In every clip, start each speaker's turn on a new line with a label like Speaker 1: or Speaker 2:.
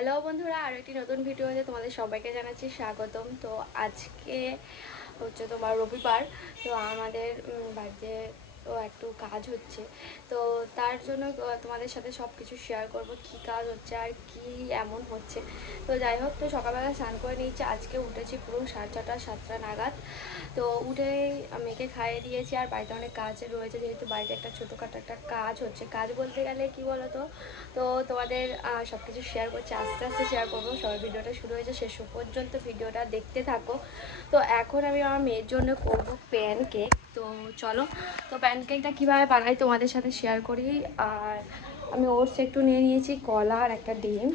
Speaker 1: Hello বন্ধুরা, আর একটি নতুন ভিডিওতে তোমাদের সবাইকে জানাচ্ছি স্বাগতম। তো আজকে হচ্ছে তোমার রবিবার, তো আমাদের বাড়িতে একটু কাজ হচ্ছে। তো তার জন্য তোমাদের সাথে সব কিছু শেয়ার করব, কী কাজ হচ্ছে আর কি এমন হচ্ছে। তো যাই হোক, তো সকালবেলা স্নান করে নিয়েছি, আজকে উঠেছি পুরো সাড়ে ছটা, সাতটা নাগাদ। তো উঠেই মেয়েকে খাইয়ে দিয়েছি, আর বাড়িতে অনেক কাজ রয়েছে, যেহেতু বাড়িতে একটা ছোটোখাটো একটা কাজ হচ্ছে। কাজ বলতে গেলে কি বলো তো তো তোমাদের সব কিছু শেয়ার করছি, আস্তে আস্তে শেয়ার করব। সবাই ভিডিওটা শুরু হয়েছে, শেষ পর্যন্ত ভিডিওটা দেখতে থাকো। তো এখন আমি আমার মেয়ের জন্য করব প্যান কেক তো চলো, তো প্যান কেকটা কীভাবে বানাই তোমাদের সাথে শেয়ার করি। আর আমি ওটস একটু নিয়ে নিয়েছি, কলা আর একটা ডিম।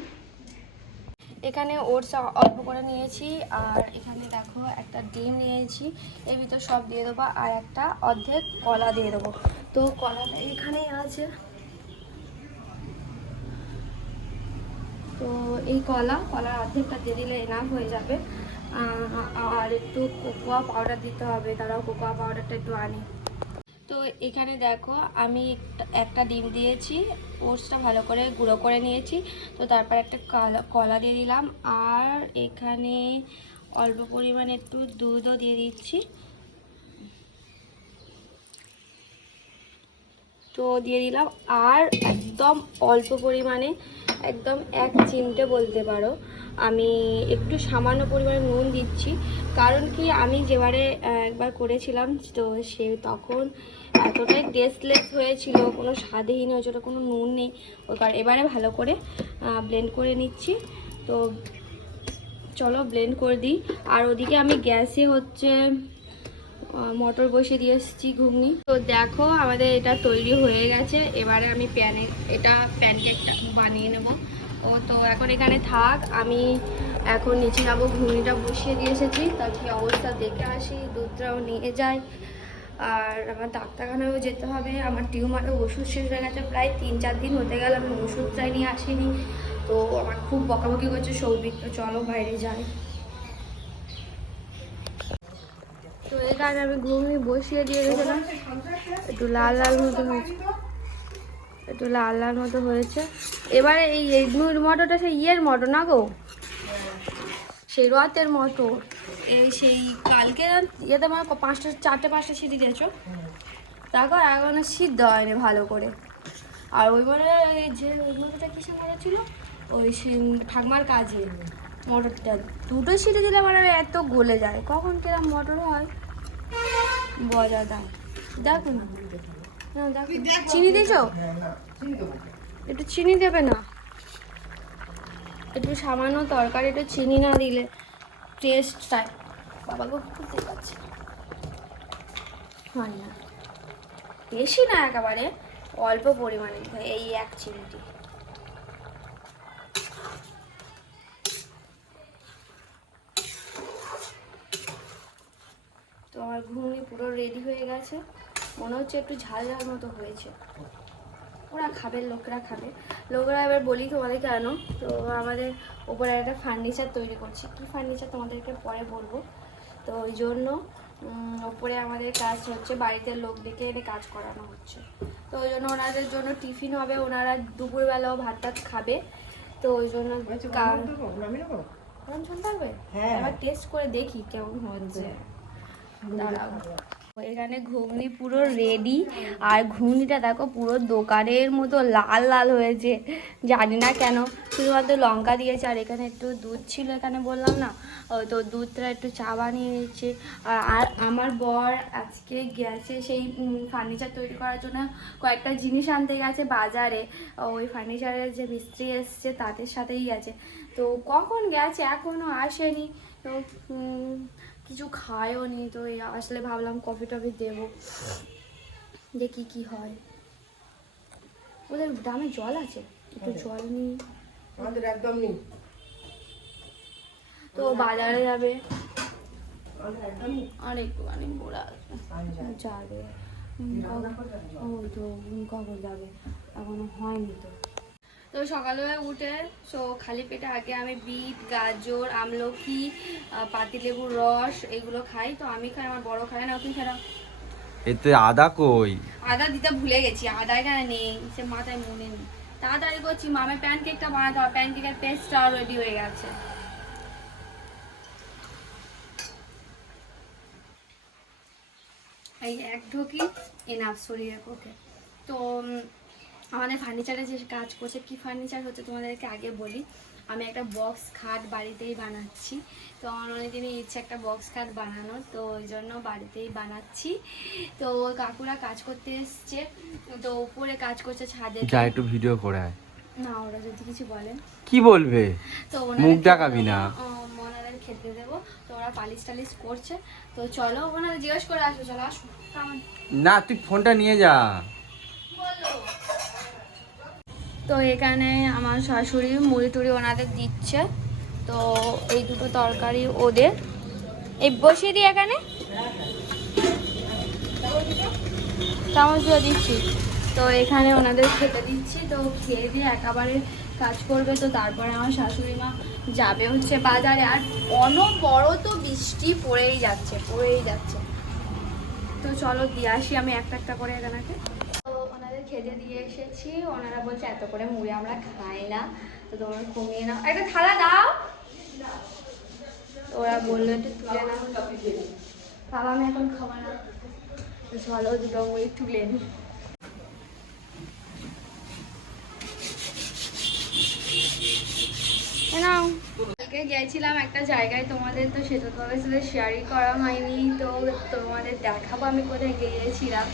Speaker 1: এখানে ওটস অল্প করে নিয়েছি, আর এখানে দেখো একটা ডিম নিয়েছি। এর ভিতর সব দিয়ে দেবো আর একটা অর্ধেক কলা দিয়ে দেবো। তো কলাটা এখানেই আছে। তো এই কলা, কলার অর্ধেকটা দিয়ে দিলে এনাফ হয়ে যাবে। আর একটু কোকোয়া পাউডার দিতে হবে। তারাও কোকোয়া পাউডারটা একটু আনি। তো এখানে দেখো, আমি একটা- ডিম দিয়েছি, ওটসটা ভালো করে গুঁড়ো করে নিয়েছি। তো তারপর একটা কলা কলা দিয়ে দিলাম। আর এখানে অল্প পরিমাণে একটু দুধও দিয়ে দিচ্ছি। তো দিয়ে দিলাম। আর একদম অল্প পরিমাণে, একদম এক চিমটে বলতে পারো, আমি একটু সামান্য পরিমাণে নুন দিচ্ছি। কারণ কি, আমি যেবারে একবার করেছিলাম, তো সে তখন এতটাই টেস্টলেস হয়েছিল, কোনো স্বাদহীন হয়েছিল কোনো নুন নেই। ওই কারণে এবারে ভালো করে ব্লেন্ড করে নিচ্ছি। তো চলো ব্লেন্ড করে দিই। আর ওদিকে আমি গ্যাসে হচ্ছে মটর বসিয়ে দিয়ে এসেছি ঘুগনি। তো দেখো, আমাদের এটা তৈরি হয়ে গেছে। এবারে আমি প্যানে, এটা প্যানকেকটা বানিয়ে নেব। ও, তো এখন এখানে থাক, আমি এখন নিচে যাব, ঘুগনিটা বসিয়ে দিয়ে এসেছি। তার কি অবস্থা? দেখে আসি, দুধটাও নিয়ে যাই। আর আমার ডাক্তারখানায়ও যেতে হবে। আমার টিউমারের ওষুধ শেষ হয়ে গেছে প্রায় তিন চার দিন হতে গেল, আমি ওষুধটাই নিয়ে আসিনি। তো আমার খুব বকাবকি করছে সৌভিক। তো চলো বাইরে যাই। তো এখানে আমি ঘুগনি বসিয়ে দিয়ে গেছিলাম। একটু লাল লাল মতো হয়েছে। একটু লাল লাল মতো হয়েছে। এবারে এই এগনুর মটরটা সেই ইয়ের মটর না গো? সেই রথের মটর এই সেই কালকে ইয়েতে আমার পাঁচটা, চারটে পাঁচটা সিটি দিয়েছ। তারপর এখনও সিদ্ধ হয়নি ভালো করে। আর ওই মানে এই যে ওই মটরটা কিসের মটর ছিল ওই সে ঠাকমার কাজে মটরটা। দুটো সিটি দিলে মানে এত গলে যায়। কখন কিরম মটর হয়? বজা দাও। দেখো না। চিনি দিয়েছ একটু চিনি দেবে না। একটু সামান্য তরকারি, একটু চিনি না দিলে টেস্টটাই বাবা গো খুঁজতে পারছি হয় না। বেশি না একেবারে, অল্প পরিমাণে। এই এক চিমটি তো আমার ঘুগনি পুরো রেডি হয়ে গেছে। মনে হচ্ছে একটু ঝাল ঝাল মতো হয়েছে। ওরা খাবে লোকরা খাবে। লোকরা এবার বলি তোমাদের কেন? তো আমাদের ওপরে একটা ফার্নিচার তৈরি করছি। কী ফার্নিচার তোমাদেরকে পরে বলব? তো ওই জন্য ওপরে আমাদের কাজ হচ্ছে বাড়িতে লোক ডেকে এনে কাজ করানো হচ্ছে। তো ওই জন্য ওনাদের জন্য টিফিন হবে। ওনারা দুপুরবেলাও ভাত টাত খাবে। তো ওই জন্য গরম ঝোল থাকবে?
Speaker 2: হ্যাঁ।
Speaker 1: এবার টেস্ট করে দেখি কেমন হচ্ছে। দাঁড়াও। এখানে ঘুগনি পুরো রেডি আর ঘুগনিটা দেখো পুরো দোকানের মতো লাল লাল হয়েছে। জানি না কেন, শুধুমাত্র লঙ্কা দিয়েছে আর এখানে একটু দুধ ছিল এখানে বললাম না তো দুধটা একটু চা বানিয়ে নিচ্ছে। আর- আমার বর আজকে গেছে সেই ফার্নিচার তৈরি করার জন্য। কয়েকটা জিনিস আনতে গেছে বাজারে। ওই ফার্নিচারের যে মিস্ত্রি এসছে তাদের সাথেই গেছে। তো কখন গেছে? এখনও আসেনি। তো কিছু খায়ও নি তো এই আসলে ভাবলাম কফি টফি দেবো। দেখি কি হয়। ওদের গ্রামে জল আছে? একটু জল নিই।
Speaker 2: আমাদের একদম নেই।
Speaker 1: তো বাজারে যাবে? আর একটুখানি ঘোরা যাবে। ওই তো কখন যাবে? এখনও হয়নি তো। তো সকালবেলা উঠে সো খালি পেটে আগে আমি বিট গাজর আমলকি পাতিলেবুর রস এগুলো খাই। তো আমি খাই আমার বড় খায় না তুমি না।
Speaker 3: এতে আদা কই?
Speaker 1: আদা দিতে ভুলে গেছি আদা এখানে নেই সে মাথায় মনে নেই। তাড়াতাড়ি করছি মামের প্যানকেকটা বানাতে হবে প্যানকেকের পেস্টটাও রেডি হয়ে গেছে। এই এক ঢুকি এনাফ শরীরের পক্ষে তো আমাদের ফার্নিচারে যে কাজ করছে কি ফার্নিচার হচ্ছে তোমাদেরকে আগে বলি। আমি একটা বক্স খাট বাড়িতেই বানাচ্ছি। তো আমার অনেকদিনই ইচ্ছে একটা বক্স খাট বানানোর তো ওই জন্য বাড়িতেই বানাচ্ছি। তো কাকুরা কাজ করতে এসছে তো উপরে কাজ করছে ছাদে।
Speaker 3: যা একটু ভিডিও করে আয়।
Speaker 1: না ওরা যদি কিছু বলেন
Speaker 3: কি বলবে?
Speaker 1: তো
Speaker 3: মুখ দেখাবি না।
Speaker 1: আহ, ওনাদের খেতে দেবো। তো ওরা পালিশ টালিশ করছে। তো চলো ওনাদের জিজ্ঞেস করে আসো চলো আসো।
Speaker 3: না তুই ফোনটা নিয়ে যা।
Speaker 1: তো এখানে আমার শাশুড়ি মুড়ি টুড়ি ওনাদের দিচ্ছে। তো এই দুটো তরকারি ওদের। এই বসিয়ে দিই এখানে। দিচ্ছি। তো এখানে ওনাদের খেতে দিচ্ছি। তো খেয়ে দিয়ে একেবারে কাজ করবে। তো তারপরে আমার শাশুড়ি মা যাবে হচ্ছে বাজারে। আর অনবরত বৃষ্টি পড়েই যাচ্ছে পড়েই যাচ্ছে। তো চলো দিয়ে আসি আমি একটা একটা করে এখানে। খেতে দিয়ে এসেছি। ওনারা বলছে, এত করে মুড়ি আমরা খাই না। তো তোমরা কমিয়ে নাও। একটা থালা দাও। ওরা বলল, একটু তুলে নাও। বাবা, আমি এখন খাব না। চলো, দুটো মুড়ি তুলে নি। নাও। কালকে গেছিলাম একটা জায়গায় তোমাদের, তো সেটা তোমাদের সাথে শেয়ারই করা হয়নি। তো তোমাদের দেখাবো আমি কোথায় গিয়েছিলাম।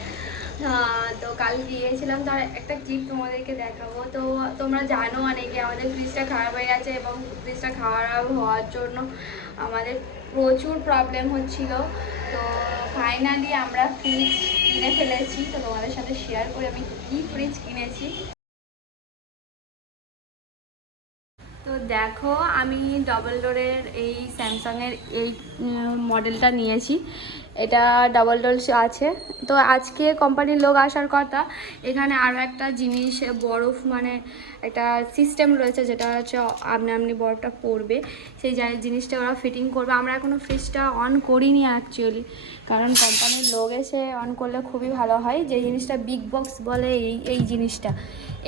Speaker 1: তো কাল গিয়েছিলাম, তার একটা ক্লিপ তোমাদেরকে দেখাবো। তো তোমরা জানো অনেকে, আমাদের ফ্রিজটা খারাপ হয়ে গেছে এবং ফ্রিজটা খারাপ হওয়ার জন্য আমাদের প্রচুর প্রবলেম হচ্ছিল। তো ফাইনালি আমরা ফ্রিজ কিনে ফেলেছি। তো তোমাদের সাথে শেয়ার করে আমি কী ফ্রিজ কিনেছি। তো দেখো, আমি ডবল ডোরের এই স্যামসাংয়ের এই মডেলটা নিয়েছি। এটা ডবল ডোর আছে। তো আজকে কোম্পানির লোক আসার কথা, এখানে আরও একটা জিনিস বরফ মানে একটা সিস্টেম রয়েছে, যেটা হচ্ছে আপনি আপনি বরফটা পড়বে। সেই জিনিসটা ওরা ফিটিং করবে। আমরা এখনও ফ্রিজটা অন করিনি অ্যাকচুয়ালি কারণ কোম্পানির লোক এসে অন করলে খুবই ভালো হয়। যে জিনিসটা বিগ বক্স বলে এই এই জিনিসটা।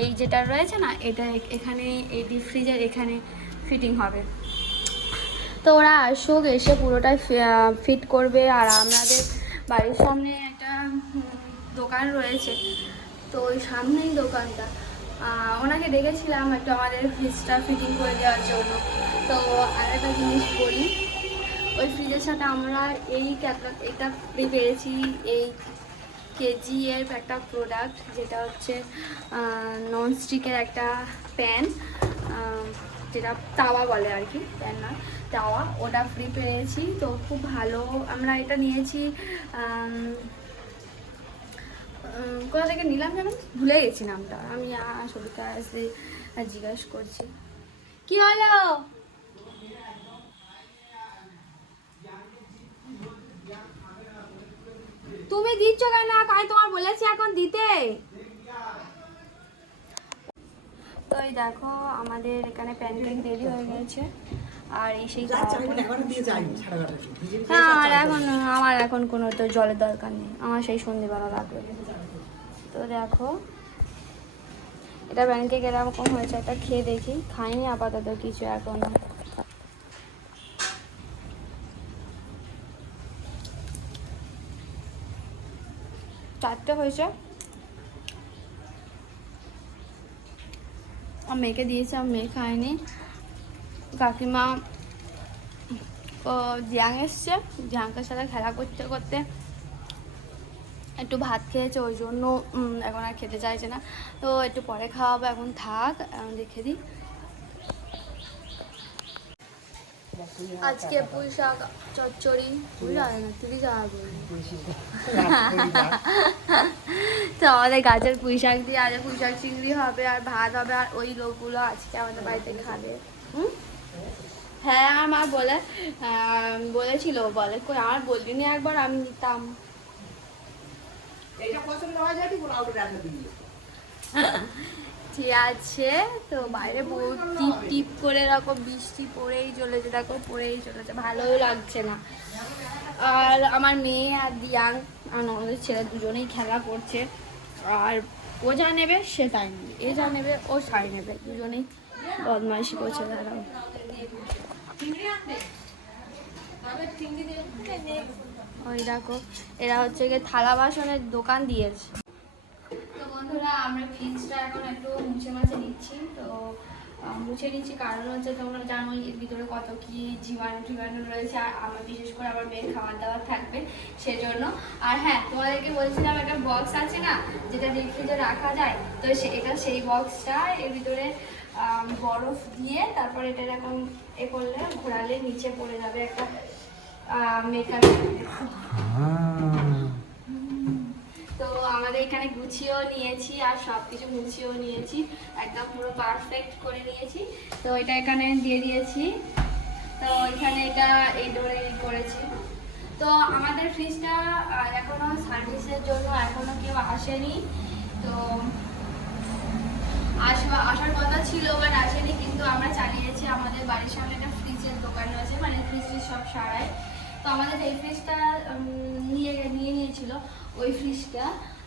Speaker 1: এই যেটা রয়েছে না, এটা এখানে এই ডিপ ফ্রিজের এখানে ফিটিং হবে। তো ওরা আসুক, এসে পুরোটাই ফিট করবে। আর আমাদের বাড়ির সামনে একটা দোকান রয়েছে। তো ওই সামনেই দোকানটা। ওনাকে ডেকেছিলাম একটু আমাদের ফ্রিজটা ফিটিং করে দেওয়ার জন্য। তো আর একটা জিনিস বলি, ওই ফ্রিজের সাথে আমরা এই ক্যাপটা এটা পেয়েছি, এই কেজি এর একটা প্রোডাক্ট যেটা হচ্ছে নন স্টিকের একটা প্যান যেটা তাওয়া বলে আর কি প্যান না, তাওয়া, ওটা ফ্রি পেয়েছি। তো খুব ভালো, আমরা এটা নিয়েছি কোথা থেকে নিলাম যেন ভুলে গেছি নামটা। আমি সবিতা আসলে জিজ্ঞাসা করছি। কি হলো? তুমি দিচ্ছ কেন? আমি তোমার বলেছি এখন দিতে। তো এই দেখো আমাদের এখানে প্যানকেক রেডি হয়ে গেছে আর এই সেই হ্যাঁ আর এখন আমার এখন কোনো তো জলের দরকার নেই। আমার সেই সন্ধেবেলা লাগবে। তো দেখো এটা প্যানকেক এরকম হয়েছে একটা খেয়ে দেখি। খাইনি আপাতত কিছু এখনও। চারটে হয়েছে। আর মেয়েকে দিয়েছে, আর মেয়ে খায়নি। কাকিমা, ও জিয়াং এসছে। জিয়াংকের সাথে খেলা করতে করতে একটু ভাত খেয়েছে, ওই জন্য এখন আর খেতে চাইছে না। তো একটু পরে খাওয়াবো, এখন থাক, এখন রেখে দিই। আজকে পুঁই শাক চচ্চড়ি লাগে না টাকা তো আমাদের গাছের পুঁই শাক দিয়ে আজ পুঁই শাক চিংড়ি হবে আর ভাত হবে আর ওই লোকগুলো আজকে আমাদের বাড়িতে খাবে? হ্যাঁ আমার মা বলে বলেছিল বলে কই আমার বললিনি একবার আমি নিতাম।
Speaker 2: এইটা পছন্দ হয়
Speaker 1: ঠিক আছে, তো বাইরে টিপ টিপ করে এরকম বৃষ্টি পড়েই চলেছে, দেখো পড়েই চলেছে, ভালোও লাগছে না। আর আমার মেয়ে আর দিয়াং আমাদের ছেলে দুজনেই খেলা করছে, আর ও যা নেবে সে তাই নেবে, এ যা নেবে ও শাড়ি নেবে, দুজনেই বদমাইশি করছে, দাঁড়াও। ওই দেখো, এরা হচ্ছে গিয়ে থালা বাসনের দোকান দিয়েছে। বন্ধুরা আমরা ফ্রিজটা এখন একটু মুছে মাছে নিচ্ছি, তো মুছে নিচ্ছি কারণ হচ্ছে তোমরা জানো এর ভিতরে কত কি জীবাণু টিবাণু রয়েছে, আর আমার বিশেষ করে আমার মেয়ের খাবার দাবার থাকবে সেজন্য। আর হ্যাঁ তোমাদেরকে বলছিলাম একটা বক্স আছে না, যেটা ডিপ ফ্রিজে রাখা যায়, তো সে, এটা সেই বক্সটা এর ভিতরে বরফ দিয়ে তারপর এটা এরকম এ করলে ঘোরালে নিচে পড়ে যাবে একটা মেকআপ এখানে গুছিয়েও নিয়েছি আর সব কিছু গুছিয়েও নিয়েছি। একদম পুরো পারফেক্ট করে নিয়েছি। তো এটা এখানে দিয়ে দিয়েছি। তো এখানে এটা এই ডোরে করেছি। তো আমাদের ফ্রিজটা এখনও সার্ভিসের জন্য এখনও কেউ আসেনি। তো আসবা, আসার কথা ছিল বাট আসেনি, কিন্তু আমরা চালিয়েছি। আমাদের বাড়ির সামনে একটা ফ্রিজের দোকান রয়েছে মানে ফ্রিজ ট্রিজ সব সারায়। তো আমাদের এই ফ্রিজটা নিয়ে নিয়ে নিয়েছিল ওই ফ্রিজটা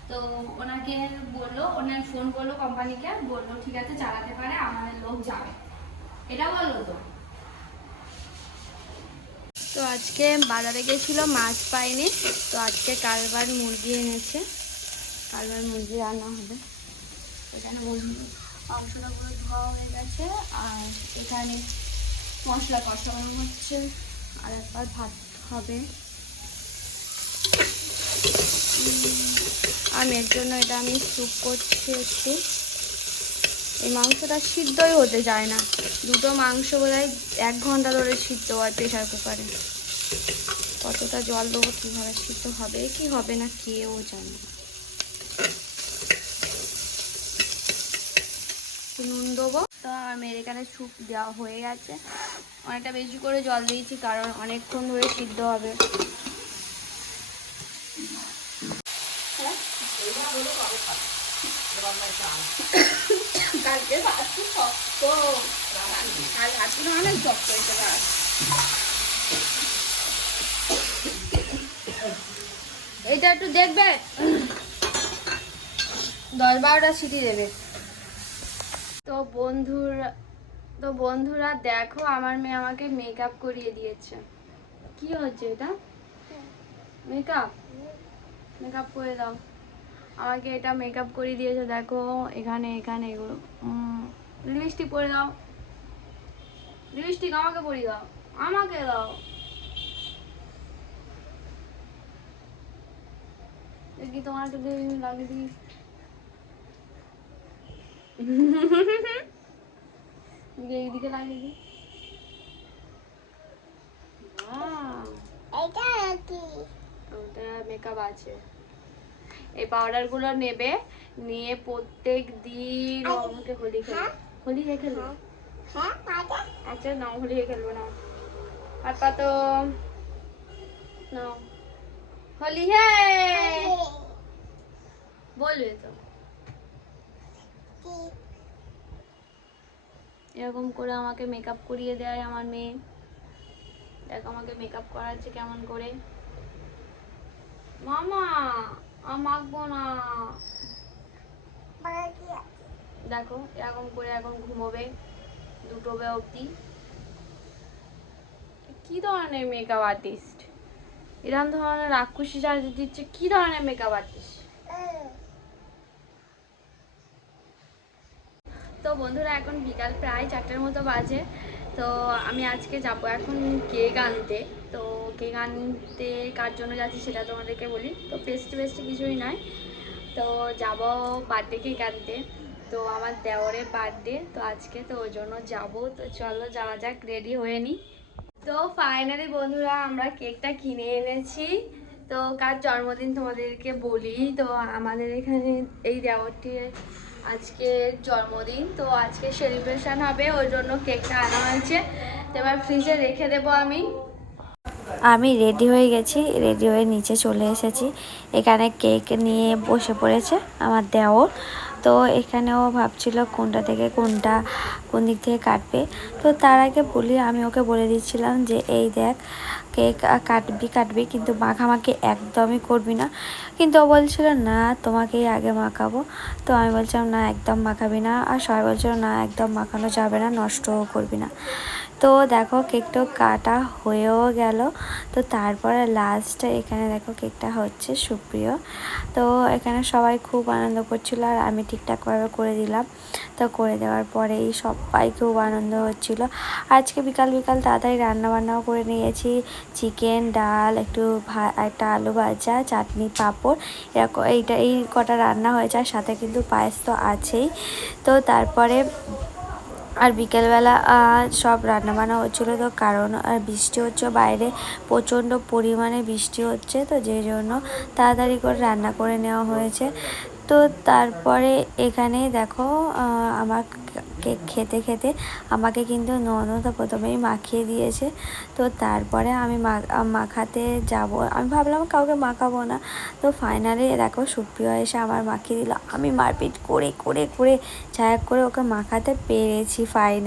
Speaker 1: তো ওনাকে বলল ওনার ফোন করল কোম্পানিকে বলল ঠিক আছে চালাতে পারে আমাদের লোক যাবে। এটা বলল তো। তো আজকে বাজারে গেছিল মাছ পাইনি। তো আজকে কালবার মুরগি এনেছে। কালবার মুরগি রান্না হবে। এখানে মাংসটা পুরো ধোয়া হয়ে গেছে আর এখানে মশলা কষানো হচ্ছে। আর একবার ভাত হবে। আর মেয়ের জন্য এটা আমি স্যুপ করছি একটু। এই মাংসটা সিদ্ধই হতে চায় না। দুটো মাংস বোধহয় এক ঘণ্টা ধরে সিদ্ধ হয় প্রেশার কুকারে। কতটা জল দেবো, কীভাবে সিদ্ধ হবে, কি হবে না কেউ জানে। নুন দেবো। তো আমার এখানে স্যুপ দেওয়া হয়ে গেছে। অনেকটা বেশি করে জল দিয়েছি, কারণ অনেকক্ষণ ধরে সিদ্ধ হবে। কালকে ভাতটি শক্ত কাল ভাতগুলো অনেক শক্ত হয়েছে ভাত এইটা একটু দেখবে? দশ বারোটা সিটি দেবে। তো বন্ধুরা তো বন্ধুরা দেখো আমার মেয়ে আমাকে মেকআপ করিয়ে দিয়েছে। কি হচ্ছে এটা? মেকআপ মেকআপ করে দাও। আমাকে এটা মেকআপ করিয়ে দিয়েছে দেখো এখানে এখানে এগুলো। লিপস্টিক পরে দাও। লিপস্টিক আমাকে পরিয়ে দাও। আমাকে দাও। দেখি তোমার একটু লাগিয়ে দিই। এইদিকে লাগিয়ে দিই। মেকআপ আছে। এই পাউডারগুলো নেবে নিয়ে প্রত্যেক দিন আমাকে হোলি খেলবে। হোলি হে খেলবে? আচ্ছা নাও হোলি হে খেলবে নাও। নাও। হোলি হে! বলবে তো। এরকম করে আমাকে মেকআপ করিয়ে দেয় আমার মেয়ে। দেখো আমাকে মেকআপ করাচ্ছে কেমন করে। মামা! মাখবো না। দেখো এরকম করে এখন ঘুমোবে দুটো বে অবধি। কি ধরনের মেকআপ আর্টিস্ট এরকম ধরনের রাক্ষসী সাজে দিচ্ছে কি ধরনের মেকআপ আর্টিস্ট তো বন্ধুরা এখন বিকাল প্রায় চারটের মতো বাজে। তো আমি আজকে যাব এখন কেক আনতে। তো কেক আনতে কার জন্য যাচ্ছি সেটা তোমাদেরকে বলি। তো পেস্ট্রি পেস্ট্রি কিছুই নয়। তো যাব বার্থডে কেক আনতে। তো আমার দেওরের বার্থডে তো আজকে তো ওই জন্য যাব। তো চলো যাওয়া যাক রেডি হয়ে নি। তো ফাইনালি বন্ধুরা, আমরা কেকটা কিনে এনেছি। তো কার জন্মদিন তোমাদেরকে বলি। তো আমাদের এখানে এই দেওয়ারটির আজকে জন্মদিন, তো আজকে সেলিব্রেশন হবে, ওই জন্য কেকটা আনা হয়েছে। তো এবার ফ্রিজে রেখে দেবো আমি।
Speaker 4: আমি রেডি হয়ে গেছি রেডি হয়ে নিচে চলে এসেছি। এখানে কেক নিয়ে বসে পড়েছে আমার দেওর। তো এখানেও ভাবছিল কোনটা থেকে কোনটা, কোন দিক থেকে কাটবে। তো তার আগে বলি, আমি ওকে বলে দিচ্ছিলাম যে, এই দেখ কেক কাটবি কাটবি, কিন্তু মাখামাখি একদমই করবি না। কিন্তু ও বলছিল, না, তোমাকেই আগে মাখাবো। তো আমি বলছিলাম, না, একদম মাখাবি না। আর সবাই বলছিল, না, একদম মাখানো যাবে না নষ্ট করবি না। তো দেখো কেকটা কাটা হয়েও গেল। তো তারপরে লাস্টে এখানে দেখো কেকটা হচ্ছে সুপ্রিয়। তো এখানে সবাই খুব আনন্দ করছিল আর আমি ঠিকঠাকভাবে করে দিলাম। তো করে দেওয়ার পরেই সবাই খুব আনন্দ হচ্ছিল। আজকে বিকাল বিকাল তাড়াতাড়ি রান্না বান্নাও করে নিয়েছি। চিকেন, ডাল, একটু ভা, একটা আলু ভাজা, চাটনি, পাঁপড়, এরকম এইটা, এই কটা রান্না হয়েছে। আর সাথে কিন্তু পায়েস তো আছেই। তো তারপরে আর বিকেলবেলা সব রান্নাবান্না হচ্ছিল তো, কারণ আর বৃষ্টি হচ্ছে বাইরে, প্রচণ্ড পরিমাণে বৃষ্টি হচ্ছে তো, যে জন্য তাড়াতাড়ি করে রান্না করে নেওয়া হয়েছে। তো তারপরে এখানে দেখো আমার কেক খেতে খেতে আমাকে কিন্তু ননদা প্রথমেই মাখিয়ে দিয়েছে। তো তারপরে আমি মাখাতে যাব, আমি ভাবলাম কাউকে মাখাবো না। তো ফাইনালি দেখো সুপ্রিয় এসে আমার মাখিয়ে দিল। আমি মারপিট করে করে করে ছায়া করে ওকে মাখাতে পেরেছি ফাইনাল